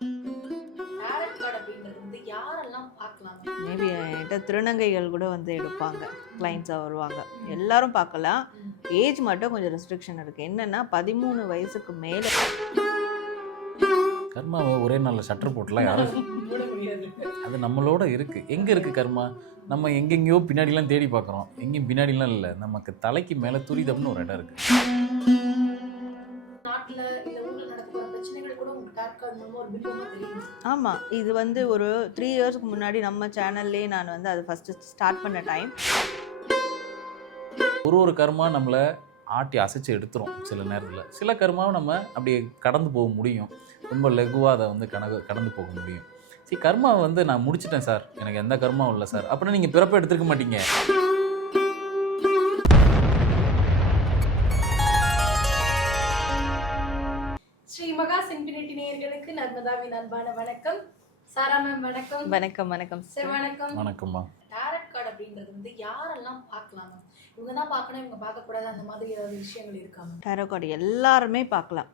Tarot card அப்படின்றது வந்து யாரெல்லாம் பார்க்கலாம்? மேபி என்கிட்ட திருநங்கைகள் கூட வந்து எடுப்பாங்க, கிளைண்ட்ஸாக வருவாங்க. ம். எல்லாரும் பார்க்கலாம். ம். ஏஜ் மட்டும் கொஞ்சம் ரெஸ்ட்ரிக்ஷன் இருக்குது. என்னென்னா 13 வயசுக்கு மேலே. கர்மாவை ஒரே நாளில் ஷட்டர் போட்டுலாம் யாரும் மூட முடியாது. அது நம்மளோட இருக்குது. எங்கே இருக்குது கர்மா? நம்ம எங்கெங்கேயோ பின்னாடிலாம் தேடி பார்க்குறோம். எங்கேயும் பின்னாடிலாம் இல்லை, நமக்கு தலைக்கு மேலே துரிதம்னு ஒரு இடம் இருக்குது. நாட்டுல இல்ல ஊர்ல நடக்கிற பிரச்சனைகள் கூட உங்களுக்கு டாரட் கார்டு மூலமா ஒரு பிம்பமா தெரியும். ஆமாம், இது வந்து ஒரு 3 இயர்ஸ்க்கு முன்னாடி நம்ம சேனல்லே நான் வந்து அதை ஃபஸ்ட்டு ஸ்டார்ட் பண்ண டைம். ஒரு கர்மா நம்மளை ஆட்டி அசைச்சு எடுத்துரும் சில நேரத்தில். சில கர்மாவை நம்ம அப்படியே கடந்து போக முடியும், ரொம்ப லகுவாக அதை வந்து கடந்து போக முடியும். சரி, கர்மாவை வந்து நான் முடிச்சிட்டேன் சார், எனக்கு எந்த கர்மாவும் இல்லை சார் அப்படின்னா நீங்கள் பிறப்பை எடுத்துருக்க மாட்டீங்க. ஸ்ரீ மகா இன்ஃபினிட்டி நேயர்களுக்கு நர்மதாவின் அன்பான வணக்கம். சாரா மேம் வணக்கம். வணக்கம். வணக்கம் சார் வணக்கம். வணக்கம்மா. டாரட் கார்டு அப்படின்றது வந்து யாரெல்லாம் பார்க்கலாம்? இவங்க தான் பார்க்கணும், இவங்க பார்க்கக்கூடாது, அந்த மாதிரி ஏதாவது விஷயங்கள் இருக்காங்க? டாரோ கார்டு எல்லாருமே பார்க்கலாம்.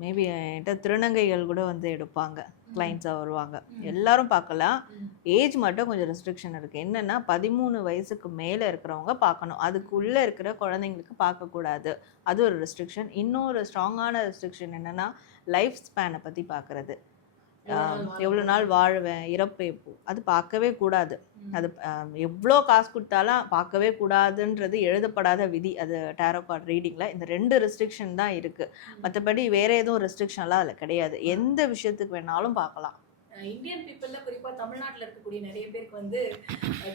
மேபி என்கிட்ட திருநங்கைகள் கூட வந்து எடுப்பாங்க, கிளைண்ட்ஸாக வருவாங்க. எல்லாரும் பார்க்கலாம். ஏஜ் மட்டும் கொஞ்சம் ரெஸ்ட்ரிக்ஷன் இருக்குது. என்னென்னா 13 வயசுக்கு மேலே இருக்கிறவங்க பார்க்கணும், அதுக்குள்ளே இருக்கிற குழந்தைங்களுக்கு பார்க்கக்கூடாது. அது ஒரு ரெஸ்ட்ரிக்ஷன். இன்னொரு ஸ்ட்ராங்கான ரெஸ்ட்ரிக்ஷன் என்னென்னா லைஃப் ஸ்பேனை பற்றி பார்க்குறது. எவ்வளோ நாள் வாழ்வேன், இறப்பு எப்போ, அது பார்க்கவே கூடாது. அது எவ்வளோ காசு கொடுத்தாலும் பார்க்கவே கூடாதுன்றது எழுதப்படாத விதி. அது டாரோ கார்டு ரீடிங்கில் இந்த 2 ரெஸ்ட்ரிக்ஷன் தான் இருக்குது. மற்றபடி வேறு எதுவும் ரெஸ்ட்ரிக்ஷன்லாம் அதில் கிடையாது. எந்த விஷயத்துக்கு வேணாலும் பார்க்கலாம். இந்தியன் பீப்புளில் குறிப்பாக தமிழ்நாட்டில் இருக்கக்கூடிய நிறைய பேருக்கு வந்து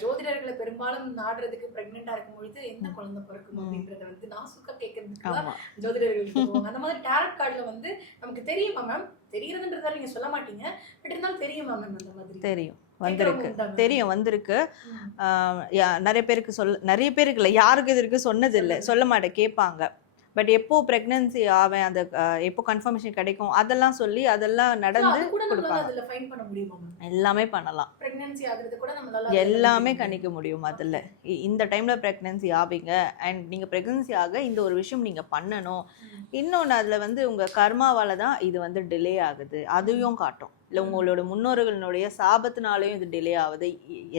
ஜோதிடர்களை பெரும்பாலும் நாடுறதுக்கு ப்ரெக்னெண்ட்டாக இருக்கும் பொழுது என்ன குழந்தை பிறக்கும் அப்படின்றத வந்து நாசுக்காக கேட்கறதுக்கு ஜோதிடர்களுக்கு போவாங்க. அந்த மாதிரி டாரட் கார்டில் வந்து நமக்கு தெரியுமா மேம்? தெரியுறதுன்றதால நீங்கள் சொல்ல மாட்டீங்க, பட் இருந்தாலும் தெரியுமா மேம்? அந்த மாதிரி தெரியும், வந்திருக்கு. நிறைய பேருக்கு இல்லை, யாருக்கு இது இருக்கு சொன்னது இல்லை, சொல்ல மாட்டேன், கேட்பாங்க. பட் எப்போ ப்ரெக்னன்சி ஆவேன், அந்த எப்போ கன்ஃபர்மேஷன் கிடைக்கும், அதெல்லாம் சொல்லி அதெல்லாம் நடந்து கொடுப்பாங்க. எல்லாமே பண்ணலாம், எல்லாமே கணிக்க முடியும். அதில் இந்த டைமில் ப்ரெக்னன்சி ஆவீங்க அண்ட் நீங்கள் ப்ரெக்னன்சி ஆக இந்த ஒரு விஷயம் நீங்கள் பண்ணணும். இன்னொன்று அதில் வந்து உங்கள் கர்மாவால் தான் இது வந்து டிலே ஆகுது, அதையும் காட்டும். இல்லை உங்களோட முன்னோர்களுடைய சாபத்தினாலேயும் இது டிலே ஆகுது.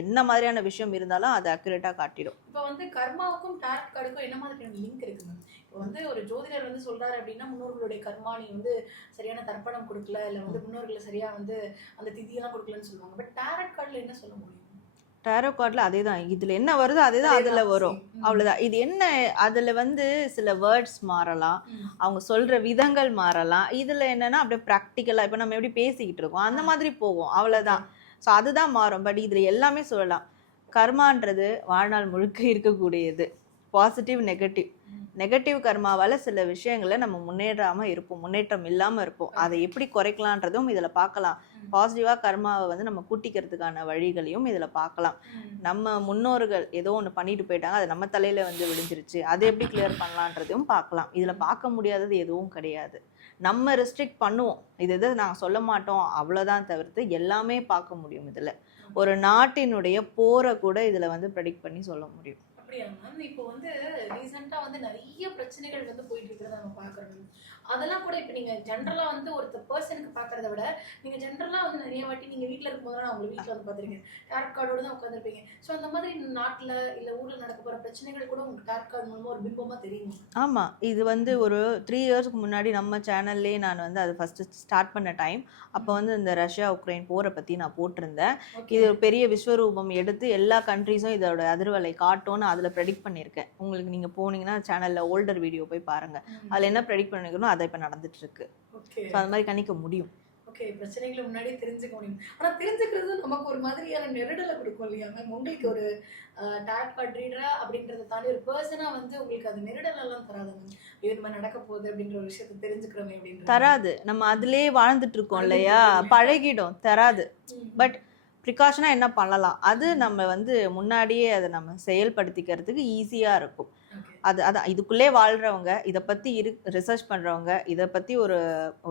என்ன மாதிரியான விஷயம் இருந்தாலும் அது அக்யூரேட்டாக காட்டிடும். இப்போ வந்து கர்மாவுக்கும் டாரட் கார்டுக்கும் என்ன மாதிரியான லிங்க் இருக்கு மேம்? இப்போ வந்து ஒரு ஜோதிடர் வந்து சொல்றாரு அப்படின்னா முன்னோர்களுடைய கர்மா நீ வந்து சரியான தர்ப்பணம் கொடுக்கல, இல்லை வந்து முன்னோர்களை சரியா வந்து அந்த திதியெல்லாம் கொடுக்கலன்னு சொல்லுவாங்க. பட் டாரட் கார்டில் என்ன சொல்ல முடியும்? டாரோ கார்டில் அதே தான், இதில் என்ன வருதோ அதே தான் அதில் வரும், அவ்வளோதான். இது என்ன, அதில் வந்து சில வேர்ட்ஸ் மாறலாம், அவங்க சொல்கிற விதங்கள் மாறலாம். இதில் என்னென்னா அப்படியே ப்ராக்டிக்கலாக இப்போ நம்ம எப்படி பேசிக்கிட்டு இருக்கோம் அந்த மாதிரி போகும், அவ்வளோதான். ஸோ அதுதான் மாறும். பட் இதில் எல்லாமே சொல்லலாம். கர்மான்றது வாழ்நாள் முழுக்க இருக்கக்கூடியது. பாசிட்டிவ், நெகட்டிவ் கர்மாவால் சில விஷயங்களை நம்ம முன்னேற்றம் இல்லாமல் இருப்போம். அதை எப்படி குறைக்கலான்றதும் இதில் பார்க்கலாம். பாசிட்டிவாக கர்மாவை வந்து நம்ம கூட்டிக்கிறதுக்கான வழிகளையும் இதில் பார்க்கலாம். நம்ம முன்னோர்கள் ஏதோ ஒன்று பண்ணிட்டு போயிட்டாங்க, அது நம்ம தலையில் வந்து விழுந்துருச்சு, அதை எப்படி கிளியர் பண்ணலான்றதையும் பார்க்கலாம். இதில் பார்க்க முடியாதது எதுவும் கிடையாது. நம்ம ரெஸ்ட்ரிக்ட் பண்ணுவோம், இது நாங்கள் சொல்ல மாட்டோம், அவ்வளோதான். தவிர்த்து எல்லாமே பார்க்க முடியும். இதில் ஒரு நாட்டினுடைய போரை கூட இதில் வந்து ப்ரெடிக்ட் பண்ணி சொல்ல முடியும். அப்படியா மேம்? இப்போ வந்து ரீசெண்டாக வந்து நிறைய பிரச்சனைகள் வந்து போயிட்டு இருக்கிறத நம்ம பார்க்குறோம். அதெல்லாம் கூட இப்போ நீங்கள் ஜென்ரலாக வந்து ஒரு பர்சனுக்கு பார்க்குறத விட நீங்கள் ஜென்ரலாக வந்து நிறைய வாட்டி நீங்கள் வீட்டில் இருக்கும்போது நான் உங்களை வீட்டில் வந்து பார்த்துருக்கேன், டாரட் கார்டோடு தான் உட்காந்துருப்பீங்க. ஸோ அந்த மாதிரி நாட்டில் இல்லை ஊரில் நடக்க போகிற பிரச்சனைகள் கூட உங்களுக்கு டாரட் கார்டு மூலமாக ஒரு பிம்பமாக தெரியும். ஆமாம், இது வந்து ஒரு 3 இயர்ஸ்க்கு முன்னாடி நம்ம சேனல்லே நான் வந்து அதை ஃபஸ்ட்டு ஸ்டார்ட் பண்ண டைம். அப்போ வந்து இந்த ரஷ்யா உக்ரைன் போரை பற்றி நான் போட்டிருந்தேன். இது ஒரு பெரிய விஸ்வரூபம் எடுத்து எல்லா கண்ட்ரீஸும் இதோட அதிர்வலை காட்டும்னு அதில் ப்ரெடிக்ட் பண்ணியிருக்கேன். உங்களுக்கு நீங்கள் போனீங்கன்னா சேனலில் ஓல்டர் வீடியோ போய் பாருங்கள், அதில் என்ன ப்ரெடிக்ட் பண்ணிக்கணும் அதை இப்போ நடந்துட்டு இருக்கு. ஸோ அது மாதிரி கணிக்க முடியும். ஓகே, பிரச்சனைகளை முன்னாடியே தெரிஞ்சுக்க முடியும். ஆனால் தெரிஞ்சுக்கிறது நமக்கு ஒரு மாதிரியான நெருடலை கொடுக்கும் இல்லையா மேம்? உங்களுக்கு ஒரு டாரட் கார்டு ரீடரா அப்படின்றத தாண்டி ஒரு பர்சனாக வந்து உங்களுக்கு அது நெருடலெல்லாம் தராது மேம்? இது மாதிரி நடக்க போகுது அப்படின்ற ஒரு விஷயத்தை தெரிஞ்சுக்கிறோமே அப்படின்னு தராது. நம்ம அதிலே வாழ்ந்துட்டு இருக்கோம் இல்லையா, பழகிடும், தராது. பட் ப்ரிகாஷனாக என்ன பண்ணலாம், அது நம்ம வந்து முன்னாடியே அதை நம்ம செயல்படுத்திக்கிறதுக்கு ஈஸியாக இருக்கும். அதான் இதுக்குள்ளே வாழ்கிறவங்க, இதை பற்றி ரிசர்ச் பண்ணுறவங்க, இதை பற்றி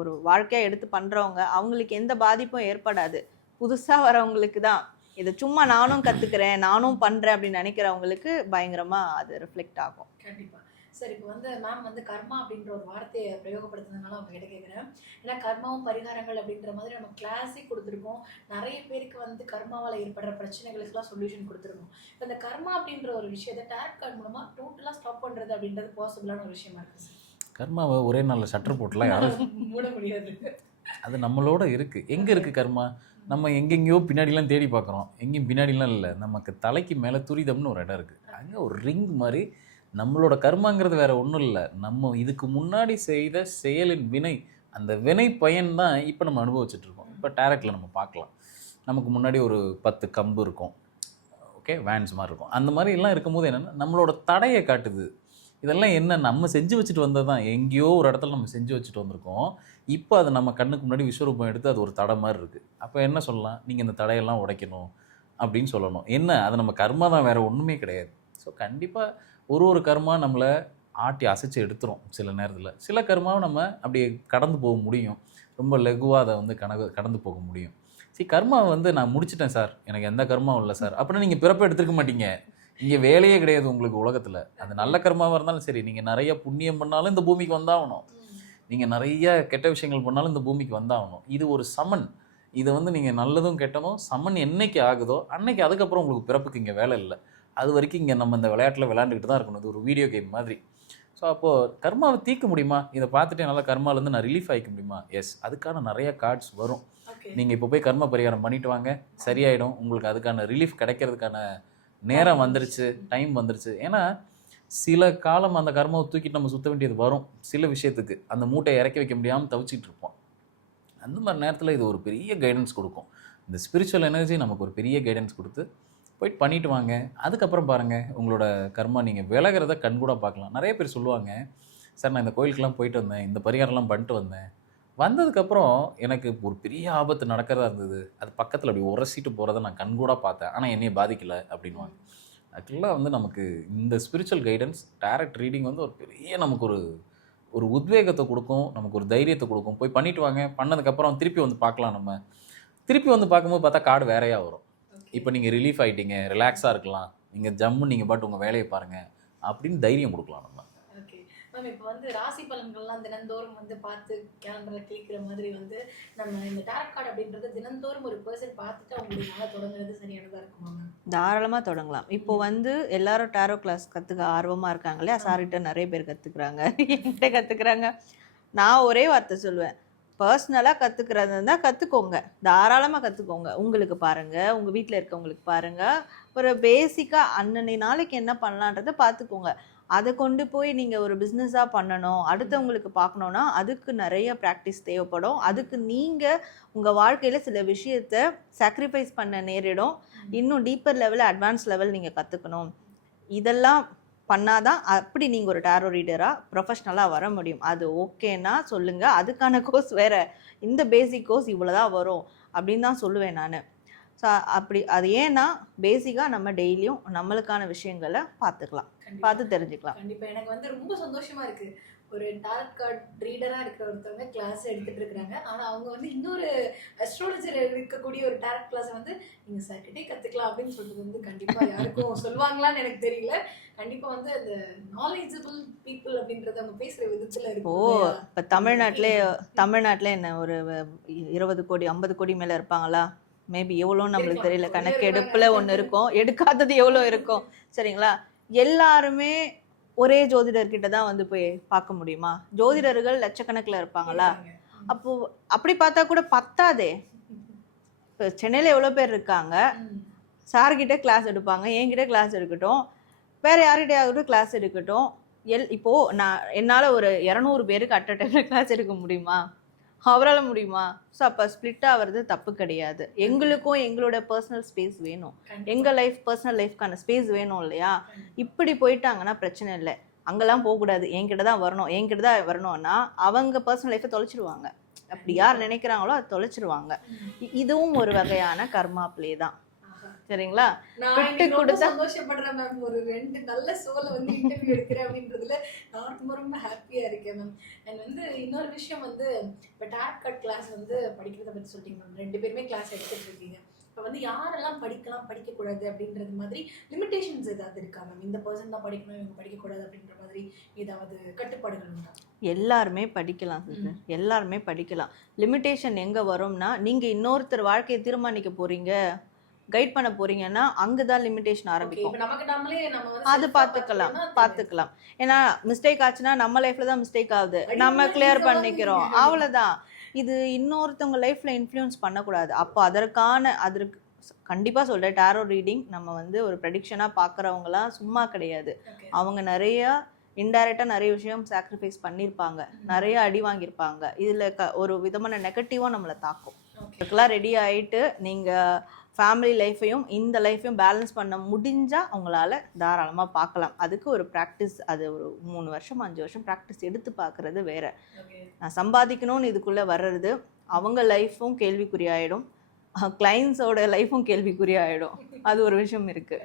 ஒரு வாழ்க்கையாக எடுத்து பண்ணுறவங்க, அவங்களுக்கு எந்த பாதிப்பும் ஏற்படாது. புதுசாக வரவங்களுக்கு தான் இதை சும்மா நானும் கற்றுக்கிறேன் நானும் பண்ணுறேன் அப்படின்னு நினைக்கிறவங்களுக்கு பயங்கரமாக அது ரிஃப்ளெக்ட் ஆகும். கண்டிப்பாக. சார் இப்போ வந்து மேம் வந்து கர்மா அப்படின்ற ஒரு வார்த்தையை பிரயோகப்படுத்துனதுனால அவங்க கிட்ட கேட்குறேன். ஏன்னா கர்மாவும் பரிகாரங்கள் அப்படின்ற மாதிரி நம்ம கிளாஸே கொடுத்துருக்கோம். நிறைய பேருக்கு வந்து கர்மாவால் ஏற்படுற பிரச்சனைகளுக்கெல்லாம் சொல்யூஷன் கொடுத்துருக்கோம். இப்போ இந்த கர்மா அப்படின்ற ஒரு விஷயத்தை டேரட் கார்டு மூலமாக டோட்டலாக ஸ்டாப் பண்ணுறது அப்படின்றது பாசிபிளான ஒரு விஷயமா இருக்குது சார். கர்மாவை ஒரே நாளில் ஷட்டர் போட்டுலாம் யாரும் மூட முடியாது. அது நம்மளோட இருக்குது. எங்கே இருக்குது கர்மா? நம்ம எங்கெங்கேயோ பின்னாடிலாம் தேடி பார்க்குறோம். எங்கேயும் பின்னாடிலாம் இல்லை, நமக்கு தலைக்கு மேலே துரிதம்னு ஒரு இடம் இருக்குது. அங்கே ஒரு ரிங் மாதிரி நம்மளோட கர்மாங்கிறது வேறு ஒன்றும் இல்லை. நம்ம இதுக்கு முன்னாடி செய்த செயலின் வினை, அந்த வினை பயன் தான் இப்போ நம்ம அனுபவிச்சுட்ருக்கோம். இப்போ டேரக்டில் நம்ம பார்க்கலாம். நமக்கு முன்னாடி ஒரு 10 கம்பு இருக்கும், ஓகே, வேன்ஸ் மாதிரி இருக்கும். அந்த மாதிரி எல்லாம் இருக்கும்போது என்னென்னா நம்மளோட தடையை காட்டுது. இதெல்லாம் என்ன, நம்ம செஞ்சு வச்சுட்டு வந்தது தான். எங்கேயோ ஒரு இடத்துல நம்ம செஞ்சு வச்சுட்டு வந்திருக்கோம். இப்போ அது நம்ம கண்ணுக்கு முன்னாடி விஸ்வரூபம் எடுத்து அது ஒரு தடை மாதிரி இருக்குது. அப்போ என்ன சொல்லலாம், நீங்கள் இந்த தடையெல்லாம் உடைக்கணும் அப்படின்னு சொல்லணும். என்ன, அது நம்ம கர்மா தான், வேறு ஒன்றுமே கிடையாது. ஸோ கண்டிப்பாக ஒரு கர்மா நம்மளை ஆட்டி அசைச்சு எடுத்துரும் சில நேரத்தில். சில கர்மாவை நம்ம அப்படியே கடந்து போக முடியும். ரொம்ப லெகுவாக அதை வந்து கடந்து போக முடியும். சரி, கர்மாவை வந்து நான் முடிச்சிட்டேன் சார், எனக்கு எந்த கர்மாவும் இல்லை சார் அப்படின்னா நீங்கள் பிறப்பை எடுத்துருக்க மாட்டீங்க. இங்கே வேலையே கிடையாது உங்களுக்கு உலகத்தில். அது நல்ல கர்மாவாக இருந்தாலும் சரி, நீங்கள் நிறைய புண்ணியம் பண்ணாலும் இந்த பூமிக்கு வந்தாகணும், நீங்கள் நிறைய கெட்ட விஷயங்கள் பண்ணாலும் இந்த பூமிக்கு வந்தாகணும். இது ஒரு சமன். இதை வந்து நீங்கள் நல்லதும் கெட்டதும் சமன் என்னைக்கு ஆகுதோ அன்னைக்கு, அதுக்கப்புறம் உங்களுக்கு பிறப்புக்கு இங்கே வேலை இல்லை. அது வரைக்கும் இங்கே நம்ம இந்த விளையாட்டில் விளையாண்டுக்கிட்டு தான் இருக்கணும். இது ஒரு வீடியோ கேம் மாதிரி. ஸோ அப்போது கர்மாவை தீர்க்க முடியுமா? இதை பார்த்துட்டு நல்லா கர்மாலேருந்து நான் ரிலீஃப் ஆகிக்க முடியுமா? எஸ், அதுக்கான நிறைய கார்ட்ஸ் வரும். நீங்கள் இப்போ போய் கர்ம பரிகாரம் பண்ணிட்டு வாங்க, சரியாயிடும். உங்களுக்கு அதுக்கான ரிலீஃப் கிடைக்கிறதுக்கான நேரம் வந்துருச்சு, டைம் வந்துருச்சு. ஏன்னா சில காலம் அந்த கர்மாவை தூக்கிட்டு நம்ம சுற்ற வேண்டியது வரும். சில விஷயத்துக்கு அந்த மூட்டையை இறக்கி வைக்க முடியாமல் தவிச்சிட்டு இருப்போம். அந்த மாதிரி நேரத்தில் இது ஒரு பெரிய கைடன்ஸ் கொடுக்கும். இந்த ஸ்பிரிச்சுவல் எனர்ஜி நமக்கு ஒரு பெரிய கைடன்ஸ் கொடுத்து போயிட்டு பண்ணிட்டு வாங்க. அதுக்கப்புறம் பாருங்கள், உங்களோட கர்மா நீங்கள் விலகிறத கண்கூட பார்க்கலாம். நிறைய பேர் சொல்லுவாங்க, சார் நான் இந்த கோயிலுக்கெல்லாம் போயிட்டு வந்தேன், இந்த பரிகாரம்லாம் பண்ணிட்டு வந்தேன், வந்ததுக்கப்புறம் எனக்கு ஒரு பெரிய ஆபத்து நடக்கிறதா இருந்தது, அது பக்கத்தில் அப்படி உரசிட்டு போகிறத நான் கண்கூட பார்த்தேன், ஆனால் என்னையை பாதிக்கலை அப்படின்வாங்க. ஆக்சுவலாக வந்து நமக்கு இந்த ஸ்பிரிச்சுவல் கைடன்ஸ், டைரக்ட் ரீடிங் வந்து ஒரு பெரிய நமக்கு ஒரு உத்வேகத்தை கொடுக்கும், நமக்கு ஒரு தைரியத்தை கொடுக்கும். போய் பண்ணிட்டு வாங்க, பண்ணதுக்கப்புறம் திருப்பி வந்து பார்க்கலாம். நம்ம திருப்பி வந்து பார்க்கும்போது பார்த்தா கார்டு வேறையாக வரும். இப்போ நீங்கள் ரிலீஃப் ஆகிட்டீங்க, ரிலாக்ஸாக இருக்கலாம், நீங்கள் ஜம்மு நீங்கள் பாட்டு உங்கள் வேலையை பாருங்கள் அப்படின்னு தைரியம் கொடுக்கலாம் நம்ம. ஓகே மேம், இப்போ வந்து ராசி பலன்கள்லாம் தினந்தோறும் வந்து பார்த்து கேலண்டரில் கேட்குற மாதிரி வந்து நம்ம இந்த டேரட் கார்டு அப்படின்றது தினந்தோறும் ஒரு பர்சன் பார்த்துட்டு அவங்களுடைய நாளை தொடங்குறது சரியானதாக இருக்குமா மேம்? தாராளமாக தொடங்கலாம். இப்போ வந்து எல்லாரும் டேரோ கிளாஸ் கற்றுக்க ஆர்வமாக இருக்காங்க இல்லையா? சார்கிட்ட நிறைய பேர் கற்றுக்குறாங்க, என்கிட்ட கற்றுக்குறாங்க. நான் ஒரே வார்த்தை சொல்லுவேன், பர்சனலாக கற்றுக்கிறது இருந்தால் கற்றுக்கோங்க, தாராளமாக கற்றுக்கோங்க. உங்களுக்கு பாருங்கள், உங்கள் வீட்டில் இருக்கவங்களுக்கு பாருங்கள், ஒரு பேசிக்காக அன்னனை நாளைக்கு என்ன பண்ணலான்றதை பார்த்துக்கோங்க. அதை கொண்டு போய் நீங்கள் ஒரு பிஸ்னஸாக பண்ணணும், அடுத்தவங்களுக்கு பார்க்கணுன்னா அதுக்கு நிறைய ப்ராக்டிஸ் தேவைப்படும். அதுக்கு நீங்கள் உங்கள் வாழ்க்கையில் சில விஷயத்தை சாக்ரிஃபைஸ் பண்ண நேரிடும். இன்னும் டீப்பர் லெவல், அட்வான்ஸ் லெவல் நீங்கள் கற்றுக்கணும். இதெல்லாம் பண்ணாதான் அப்படி நீங்கள் ஒரு டேரோ ரீடராக ப்ரொஃபஷ்னலாக வர முடியும். அது ஓகேன்னா சொல்லுங்கள், அதுக்கான கோர்ஸ் வேறு, இந்த பேசிக் கோர்ஸ் இவ்வளோதான் வரும் அப்படின்னு தான் சொல்லுவேன் நான். ஸோ அப்படி அது ஏன்னா பேசிக்காக நம்ம டெய்லியும் நம்மளுக்கான விஷயங்களை பார்த்துக்கலாம், பார்த்து தெரிஞ்சுக்கலாம். கண்டிப்பாக எனக்கு வந்து ரொம்ப சந்தோஷமாக இருக்குது. ஒரு டாரட் கார்டு ரீடராக இருக்கிற ஒருத்தவங்க கிளாஸ் எடுத்துகிட்டு இருக்கிறாங்க, ஆனால் அவங்க வந்து இன்னொரு அஸ்ட்ராலஜர் இருக்கக்கூடிய ஒரு டாரட் கிளாஸை வந்து நீங்கள் சாட்டர்டே கற்றுக்கலாம் அப்படின்னு சொல்லிட்டு வந்து கண்டிப்பாக யாருக்கும் சொல்லுவாங்களான்னு எனக்கு தெரியல. கண்டிப்பாக வந்து அந்த நாலேஜபிள் பீப்புள் அப்படின்றது அவங்க பேசுகிற விதத்தில் இருக்கும். இப்போ தமிழ்நாட்டிலே என்ன ஒரு 20 கோடி 50 கோடி மேலே இருப்பாங்களா? மேபி எவ்வளோன்னு நம்மளுக்கு தெரியல. கணக்கெடுப்பில் ஒன்று இருக்கும், எடுக்காதது எவ்வளோ இருக்கும், சரிங்களா? எல்லாருமே ஒரே ஜோதிடர்கிட்ட தான் வந்து போய் பார்க்க முடியுமா? ஜோதிடர்கள் லட்சக்கணக்கில் இருப்பாங்களா? அப்போ அப்படி பார்த்தா கூட பத்தாதே. இப்போ சென்னையில் எவ்வளோ பேர் இருக்காங்க, சார்கிட்ட கிளாஸ் எடுப்பாங்க, என்கிட்ட கிளாஸ் எடுக்கட்டும், வேறு யார்கிட்டயாவது கிளாஸ் எடுக்கட்டும். இப்போது என்னால் ஒரு 200 பேருக்கு அட் அ டைமில் கிளாஸ் எடுக்க முடியுமா? அவரால் முடியுமா? ஸோ அப்போ ஸ்ப்ளிட் ஆகிறது தப்பு கிடையாது. எங்களுக்கும் எங்களோட பர்சனல் ஸ்பேஸ் வேணும், எங்கள் லைஃப் பர்சனல் லைஃப்க்கான ஸ்பேஸ் வேணும் இல்லையா? இப்படி போயிட்டாங்கன்னா பிரச்சனை இல்லை, அங்கெல்லாம் போகக்கூடாது, என்கிட்ட தான் வரணும்னா அவங்க பர்சனல் லைஃப்பை தொலைச்சிடுவாங்க. அப்படி யார் நினைக்கிறாங்களோ அது தொலைச்சிடுவாங்க. இதுவும் ஒரு வகையான கர்மா பிளே தான், சரிங்களா? விட்டு கொடுத்தா சந்தோஷப்படுறேன் மேம். ஒரு 2 நல்ல சோலை வந்து இன்டர்வியூ எடுக்கிறேன் அப்படின்றதுல நான் ரொம்ப ரொம்ப ஹாப்பியாக இருக்கேன் மேம். அண்ட் வந்து இன்னொரு விஷயம் வந்து, இப்போ டேரட் கார்டு கிளாஸ் வந்து படிக்கிறத பற்றி சொல்லிட்டீங்க மேம். 2 பேருமே கிளாஸ் எடுத்துகிட்டு இருக்கீங்க. இப்போ வந்து யாரெல்லாம் படிக்கலாம், படிக்கக்கூடாது அப்படின்றது மாதிரி லிமிடேஷன்ஸ் ஏதாவது இருக்கா மேம்? இந்த பர்சன் தான் படிக்கணும், இவங்க படிக்கக்கூடாது அப்படின்ற மாதிரி மாதிரி ஏதாவது கட்டுப்பாடுகள் உண்டா? எல்லாருமே படிக்கலாம் சிஸ்டர், எல்லாருமே படிக்கலாம். லிமிட்டேஷன் எங்க வரும்னா, நீங்க இன்னொருத்தர் வாழ்க்கையை தீர்மானிக்க போறீங்க, கைட் பண்ண போறீங்கன்னா அங்கதான் லிமிட்டேஷன் ஆரம்பிக்கும். இப்ப நமக்கு நாமளே நம்ம வந்து அது பார்த்துக்கலாம். ஏன்னா மிஸ்டேக் ஆச்சுன்னா நம்ம லைஃப்ல தான் மிஸ்டேக் ஆகுது, நம்ம அடிக்கடி கிளியர் சொல்லுவாங்க. பண்ணிக்கிறோம், அவ்வளவுதான். இது இன்னொருத்தவங்க லைஃப்ல இன்ஃப்ளூயன்ஸ் பண்ணக்கூடாது. அப்போ அதற்கு கண்டிப்பா சொல்றேன், டேரோ ரீடிங் நம்ம வந்து ஒரு ப்ரெடிக்ஷனா பாக்குறவங்கலாம் சும்மா கிடையாது. Okay. அவங்க நிறைய இன்டைரக்டா நிறைய விஷயம் சாக்ரிஃபைஸ் பண்ணியிருப்பாங்க, நிறைய அடி வாங்கியிருப்பாங்க. இதுல ஒரு விதமான நெகட்டிவா நம்மளை தாக்கும். Okay. இதுக்கெல்லாம் ரெடி ஆயிட்டு நீங்க ஃபேமிலி லைஃப்பையும் இந்த லைஃப்பையும் பேலன்ஸ் பண்ண முடிஞ்சா அவங்களால தாராளமாக பார்க்கலாம். அதுக்கு ஒரு ப்ராக்டிஸ், அது ஒரு 3 வருஷம் 5 வருஷம் ப்ராக்டிஸ் எடுத்து பார்க்குறது வேற. Okay. நான் சம்பாதிக்கணும்னு இதுக்குள்ளே வர்றது அவங்க லைஃப்பும் கேள்விக்குறி ஆகிடும், கிளைண்ட்ஸோட லைஃப்பும் கேள்விக்குறி ஆகிடும். அது ஒரு விஷயம் இருக்குது.